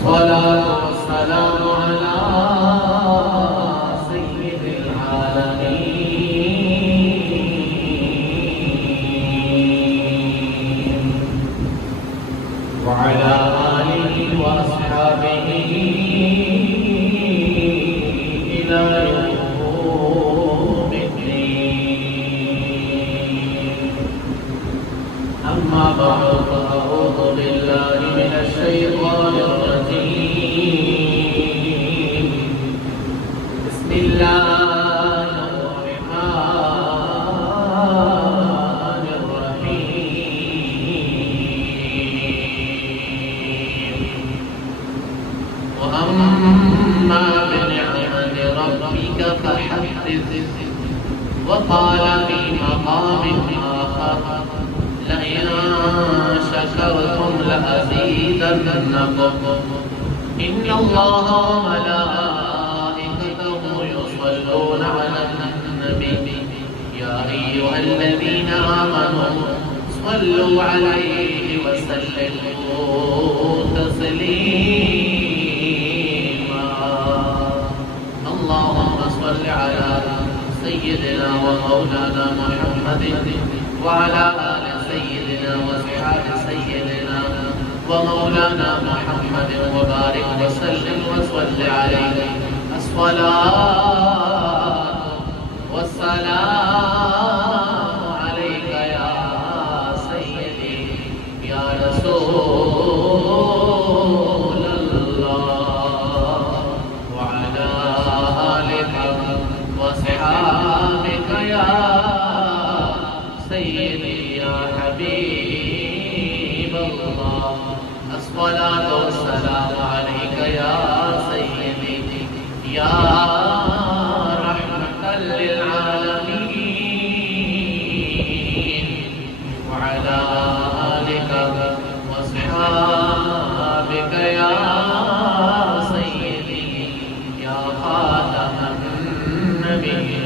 الصلاة والسلام على سيد العالمين وعلى آله وأصحابه إلى يوم الدين. أما بعد فأعوذ بالله من الشيطان الرجيم. بسم الله الرحمن الرحيم. وأما بنعمة ربك فحدث. وقال في مقام آخر لئن شكرتم لأزيدنكم إن الله وملائكته يصلون على النبي يا أيها الذين آمنوا صلوا عليه وسلموا تسليما. اللهم صل على سيدنا ومولانا محمد وعلى آل سيدنا وأصحاب سيدنا ومولانا محمد وبارك وسلم وصل عليه. الصلاة والسلام عليك يا سيدي يا رسول الله وعلى آلك وأصحابك يا سيدي يا حبيب الله. الصلاة والسلام عليك يا سيدي يا رحمة للعالمين وعلى آلك وأصحابك يا سيدي يا خاتم النبيين.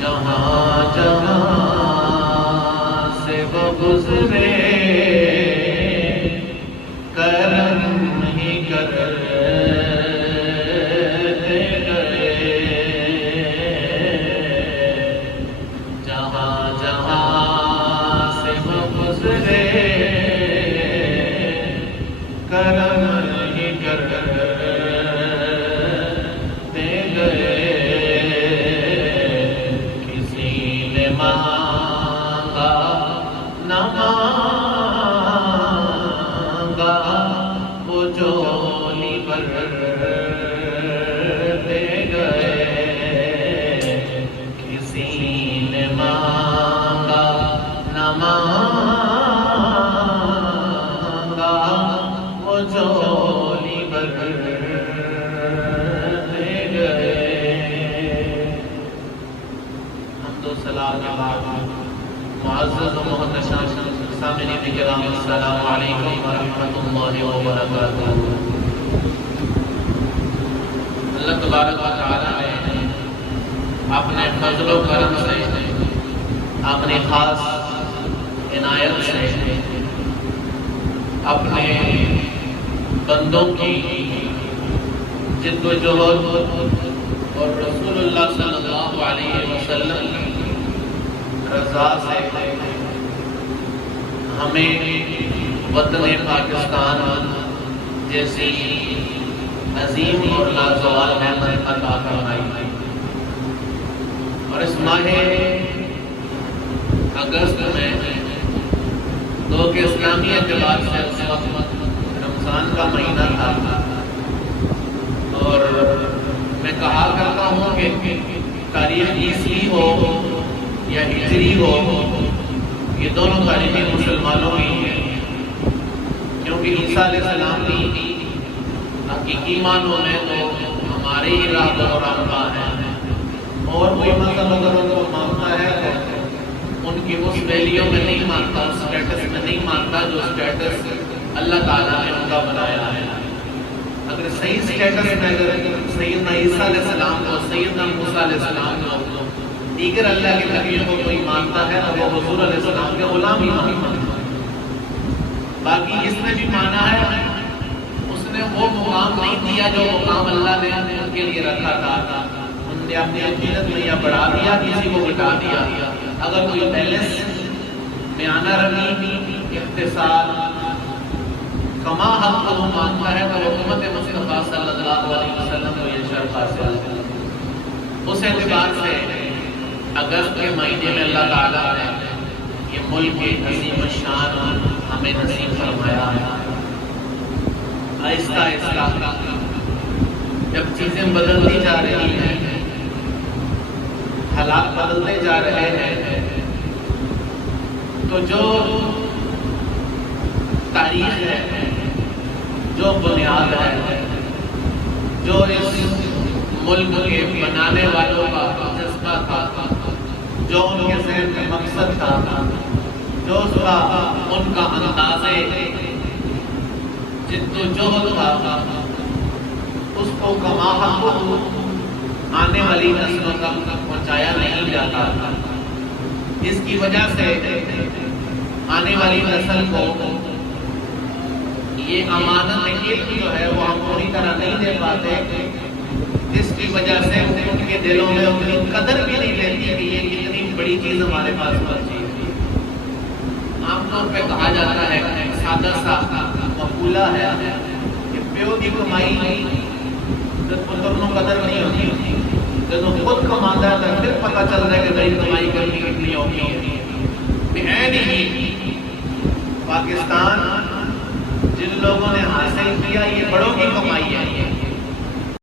جہاں جہاں سے وہ گزرے کرم ہی کرتے گئے. جہاں جہاں سے وہ گزرے کرم ہی کرتے گئے. مانگا نہ مانگا وہ جھولی بھرتے گئے. کسی نے مانگا نہ مانگا وہ جھولی بھرتے گئے. معزز و محتشم سامعین کرام السلام علیکم ورحمۃ اللہ وبرکاتہ. اللہ تبارک و تعالی نے اپنے فضل و کرم سے اپنی خاص عنایت سے اپنے بندوں کی جد و جہد اور رسول اللہ صلی اللہ علیہ وسلم رضا سے ہمیں وطن پاکستان جیسی عظیم اور لازوال نعمت عطا فرمائی. اور اس ماہ اگست میں تو کہ اسلامی اعتبار سے اس وقت رمضان کا مہینہ تھا اور میں کہا کرتا ہوں کہ تاریخ عیسوی ہو یا ہجری ہو یہ دونوں تاریخیں مسلمانوں کی ہیں کیونکہ عیسیٰ علیہ السلام کی حقیقی معنوں میں تو ہمارے ہی راہ و رہنما ہیں اور کوئی مذہب اگر ان کو مانتا ہے تو ان کی اس ویلیو میں نہیں مانتا اس سٹیٹس میں نہیں مانتا جو سٹیٹس اللہ تعالیٰ نے ان کا بنایا ہے. اگر صحیح سٹیٹس میں اگر سیدنا عیسیٰ علیہ السلام کو سیدنا موسیٰ علیہ السلام کو دیگر اللہ کے نبیوں کو کوئی مانتا ہے تو وہ حضور علیہ السلام کے غلام ہی نہیں مانتا. باقی اس نے بھی مانا ہے اس نے وہ مقام نہیں دیا جو مقام اللہ نے ان کے لیے رکھا تھا. ان نے اپنی عقیدت میں یا بڑھا دیا کسی کو گھٹا دیا. اگر کوئی بیلنس میانہ روی اقتصاد کما حق کو مانتا ہے تو امت مصطفیٰ صلی اللہ علیہ وسلم کو یہ شرف حاصل ہے. اس اعتبار سے اگست کے مہینے میں اللہ تعالیٰ نے یہ ملک کے عظیم الشان ہمیں نصیب فرمایا ہے. آہستہ آہستہ جب چیزیں بدلتی جا رہی ہیں، حالات بدلتے جا رہے ہیں، تو جو تاریخ ہے، جو بنیاد ہے، جو اس ملک کے بنانے والوں کا جذبہ تھا، جو ان کے ذہن میں مقصد تھا، جو ان کا اندازے جدوجہد تھا، اس کو کما حق آنے والی نسلوں تک پہنچایا نہیں جاتا. جس کی وجہ سے آنے والی نسل کو یہ امانت علم جو ہے وہ ہم پوری طرح نہیں دے پاتے، جس کی وجہ سے ان کے دلوں میں اتنی قدر بھی نہیں رہتی کہ یہ کتنی بڑی چیز ہمارے پاس پہنچی. عام طور پہ کہا جاتا ہے، سادہ سا مقولہ ہے کہ پیو کی کمائی جب پتروں قدر نہیں ہوتی، جب وہ خود کماتا ہے تو پھر پتہ چلتا ہے کہ بڑی کمائی کرنی کتنی ہوتی ہے. پاکستان جن لوگوں نے حاصل کیا یہ بڑوں کی کمائی ہے.